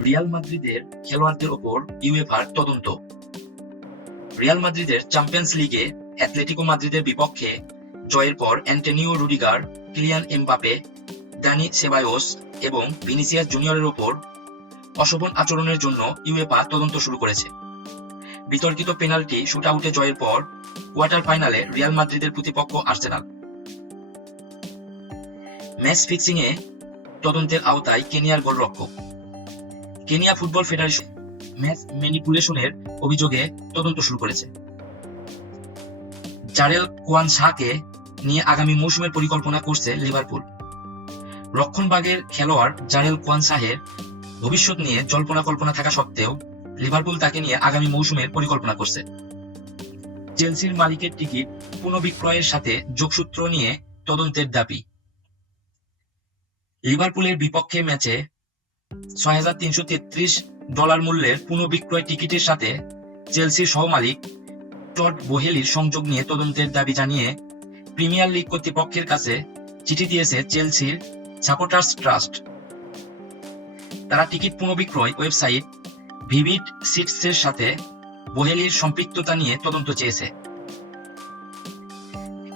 Real মাদ্রিদের খেলোয়াড়দের ওপর ইউএফার তদন্ত। রিয়াল মাদ্রিদের চ্যাম্পিয়ন্স লিগে অ্যাটলেটিকো মাদ্রিদের বিপক্ষে জয়ের পর অ্যান্টোনিও রুডিগার, কিলিয়ান এমবাপে, দানি সেবায়োস এবং ভিনিসিয়াস জুনিয়রের ওপর অশোভন আচরণের জন্য ইউএফা তদন্ত শুরু করেছে। বিতর্কিত পেনাল্টি শুটআউটে জয়ের পর কোয়ার্টার ফাইনালে রিয়াল মাদ্রিদের প্রতিপক্ষ আর্সেনাল। ম্যাচ ফিক্সিংয়ে তদন্তের আওতায় কেনিয়ার গোলরক্ষক। কেনিয়া ফুটবল ফেডারেশন ম্যাচ ম্যানিপুলেশনের অভিযোগে তদন্ত শুরু করেছে। জারেল কোয়ানসাকে নিয়ে আগামী মৌসুমের পরিকল্পনা করছে লিভারপুল। রক্ষণভাগের খেলোয়াড় জারেল কোয়ানসাহের ভবিষ্যৎ নিয়ে জল্পনা কল্পনা থাকা সত্ত্বেও লিভারপুল তাকে নিয়ে আগামী মৌসুমের পরিকল্পনা করছে। চেলসির মালিকের টিকিট পুনঃবিক্রয়ের সাথে যোগসূত্র নিয়ে তদন্তের দাবি। লিভারপুলের বিপক্ষে ম্যাচে $6,333 মূল্যের পুনঃবিক্রয় টিকিটের সাথে চেলসির সহমালিক টড বোহেলির সংযোগ নিয়ে তদন্তের দাবি জানিয়ে প্রিমিয়ার লিগ কর্তৃপক্ষের কাছে চিঠি দিয়েছে চেলসির সাপোর্টার্স ট্রাস্ট। তারা টিকিট পুনঃবিক্রয় ওয়েবসাইট ভিভিড সিটসের সাথে বোহেলির সম্পৃক্ততা নিয়ে তদন্ত চেয়েছে।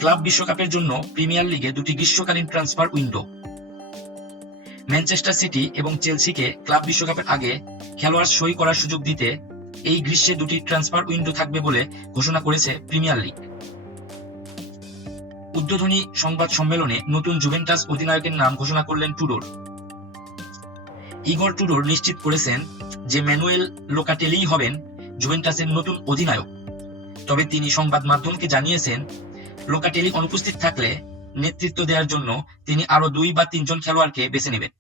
ক্লাব বিশ্বকাপের জন্য প্রিমিয়ার লিগে দুটি গ্রীষ্মকালীন ট্রান্সফার উইন্ডো। ম্যানচেস্টার সিটি এবং চেলসিকে ক্লাব বিশ্বকাপের আগে খেলোয়াড় সই করার সুযোগ দিতে এই গ্রীষ্মে দুটি ট্রান্সফার উইন্ডো থাকবে বলে ঘোষণা করেছে প্রিমিয়ার লিগ। উদ্বোধনী সংবাদ সম্মেলনে নতুন জুভেন্টাস অধিনায়কের নাম ঘোষণা করলেন টুডোর। ইগর টুডোর নিশ্চিত করেছেন যে ম্যানুয়েল লোকাটেলিই হবেন জুভেন্টাসের নতুন অধিনায়ক। তবে তিনি সংবাদ মাধ্যমকে জানিয়েছেন, লোকাটেলি অনুপস্থিত থাকলে নেতৃত্ব দেওয়ার জন্য তিনি আরো 2 বা 3 জন খেলোয়াড়কে বেছে নেবেন।